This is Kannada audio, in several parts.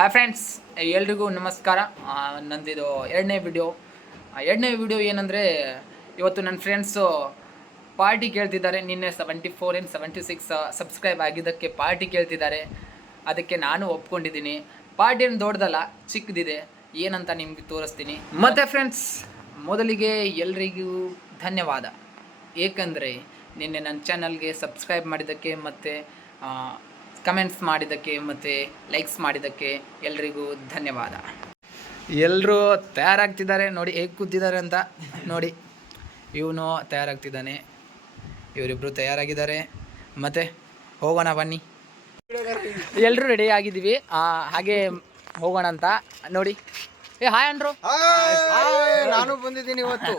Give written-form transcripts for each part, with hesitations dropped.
ಹಾಯ್ ಫ್ರೆಂಡ್ಸ್, ಎಲ್ರಿಗೂ ನಮಸ್ಕಾರ. ನಂದಿದು ಎರಡನೇ ವಿಡಿಯೋ ಏನಂದರೆ, ಇವತ್ತು ನನ್ನ ಫ್ರೆಂಡ್ಸು ಪಾರ್ಟಿ ಕೇಳ್ತಿದ್ದಾರೆ. ನಿನ್ನೆ 74 and 76 ಸಬ್ಸ್ಕ್ರೈಬ್ ಆಗಿದ್ದಕ್ಕೆ ಪಾರ್ಟಿ ಕೇಳ್ತಿದ್ದಾರೆ. ಅದಕ್ಕೆ ನಾನು ಒಪ್ಕೊಂಡಿದ್ದೀನಿ. ಪಾರ್ಟಿ ಏನು ದೊಡ್ಡದಲ್ಲ, ಚಿಕ್ಕದಿದೆ. ಏನಂತ ನಿಮಗೆ ತೋರಿಸ್ತೀನಿ. ಮತ್ತು ಫ್ರೆಂಡ್ಸ್, ಮೊದಲಿಗೆ ಎಲ್ರಿಗೂ ಧನ್ಯವಾದ. ಏಕೆಂದರೆ ನಿನ್ನೆ ನನ್ನ ಚಾನಲ್ಗೆ ಸಬ್ಸ್ಕ್ರೈಬ್ ಮಾಡಿದ್ದಕ್ಕೆ ಮತ್ತು ಕಮೆಂಟ್ಸ್ ಮಾಡಿದ್ದಕ್ಕೆ ಮತ್ತು ಲೈಕ್ಸ್ ಮಾಡಿದ್ದಕ್ಕೆ ಎಲ್ರಿಗೂ ಧನ್ಯವಾದ. ಎಲ್ಲರೂ ತಯಾರಾಗ್ತಿದ್ದಾರೆ ನೋಡಿ, ಹೇಗೆ ಕೂತಿದ್ದಾರೆ ಅಂತ ನೋಡಿ. ಇವನು ತಯಾರಾಗ್ತಿದ್ದಾನೆ, ಇವರಿಬ್ಬರು ತಯಾರಾಗಿದ್ದಾರೆ. ಮತ್ತು ಹೋಗೋಣ ಬನ್ನಿ. ಎಲ್ಲರೂ ರೆಡಿ ಆಗಿದ್ದೀವಿ, ಹಾಗೆ ಹೋಗೋಣ ಅಂತ ನೋಡಿ. ಹಾಯ್ ಅಂದ್ರು. ನಾನು ಬಂದಿದ್ದೀನಿ ಇವತ್ತು.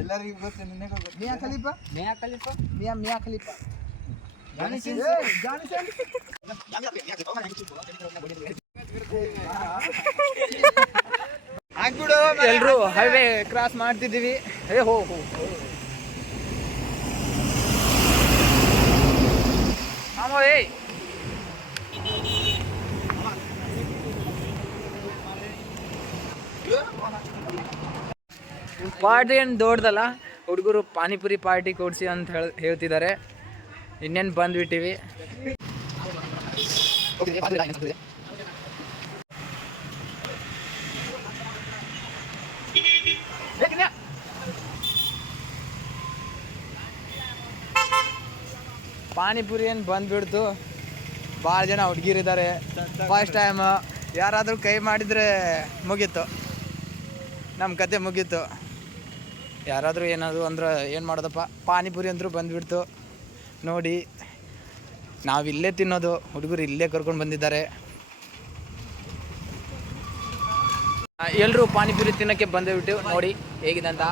ಎಲ್ಲರಿಗೂ ಗೊತ್ತು, ನಿನಗೂ ಗೊತ್ತು. ಮಿಯಾ ಖಲೀಫಾ ಎಲ್ರು ಹೈವೇ ಕ್ರಾಸ್ ಮಾಡ್ತಿದ್ದೀವಿ. ಹೋ ಪಾರ್ಟಿ ಏನು ದೊಡ್ಡದಲ್ಲ, ಹುಡುಗರು ಪಾನಿಪುರಿ ಪಾರ್ಟಿ ಕೊಡಿಸಿ ಅಂತ ಹೇಳ್ತಿದ್ದಾರೆ. ಇನ್ನೇನು ಬಂದ್ಬಿಟ್ಟಿವಿ. ಪಾನಿಪುರಿ ಏನು ಬಂದ್ಬಿಡ್ತು. ಭಾಳ ಜನ ಹುಡುಗಿರಿದ್ದಾರೆ. ಫಸ್ಟ್ ಟೈಮ್ ಯಾರಾದರೂ ಕೈ ಮಾಡಿದರೆ ಮುಗೀತು, ನಮ್ಮ ಕತೆ ಮುಗೀತು. ಯಾರಾದರೂ ಏನಾದರೂ ಅಂದ್ರೆ ಏನು ಮಾಡೋದಪ್ಪ, ಪಾನಿಪುರಿ ಅಂದರೂ ಬಂದುಬಿಡ್ತು ನೋಡಿ. ನಾವಿಲ್ಲೇ ತಿನ್ನೋದು, ಹುಡುಗರು ಇಲ್ಲೇ ಕರ್ಕೊಂಡು ಬಂದಿದ್ದಾರೆ. ಎಲ್ಲರೂ ಪಾನಿಪುರಿ ತಿನ್ನೋಕ್ಕೆ ಬಂದುಬಿಟ್ಟು ನೋಡಿ ಹೇಗಿದೆ ಅಂತ.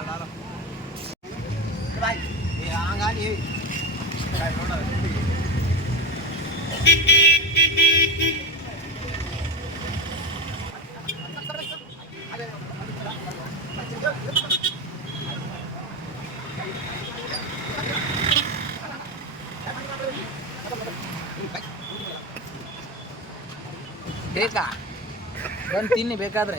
ಬೇಕಾ ಬಂದು ತಿನ್ನಿ ಬೇಕಾದ್ರೆ.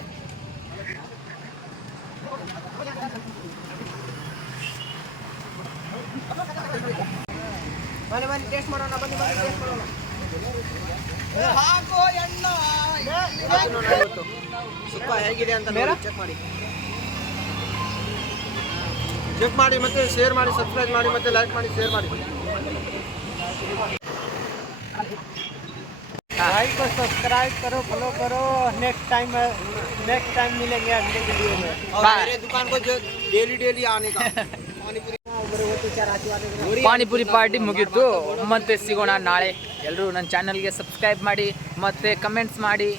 ಬನ್ನಿ ಟೇಸ್ಟ್ ಮಾಡೋಣ. ಸುಕ್ಕ ಹೇಗಿದೆ ಅಂತ ಚೆಕ್ ಮಾಡಿ ಮತ್ತೆ ಶೇರ್ ಮಾಡಿ, ಸಬ್ಸ್ಕ್ರೈಬ್ ಮಾಡಿ ಮತ್ತೆ ಲೈಕ್ ಮಾಡಿ, ಶೇರ್ ಮಾಡಿ. लाइक और सब्सक्राइब करो, फॉलो करो. नेक्स्ट टाइम मिलेंगे अगले वीडियो में. और मेरे दुकान को जो डेली आने का ಪಾನಿಪುರಿ ಪಾರ್ಟಿ ಮುಗೀತು. ಮತ್ತೆ ಸಿಗೋಣ ನಾಳೆ. ಎಲ್ಲರೂ ನನ್ನ ಚಾನಲ್ಗೆ ಸಬ್ಸ್ಕ್ರೈಬ್ ಮಾಡಿ ಮತ್ತು ಕಮೆಂಟ್ಸ್ ಮಾಡಿ.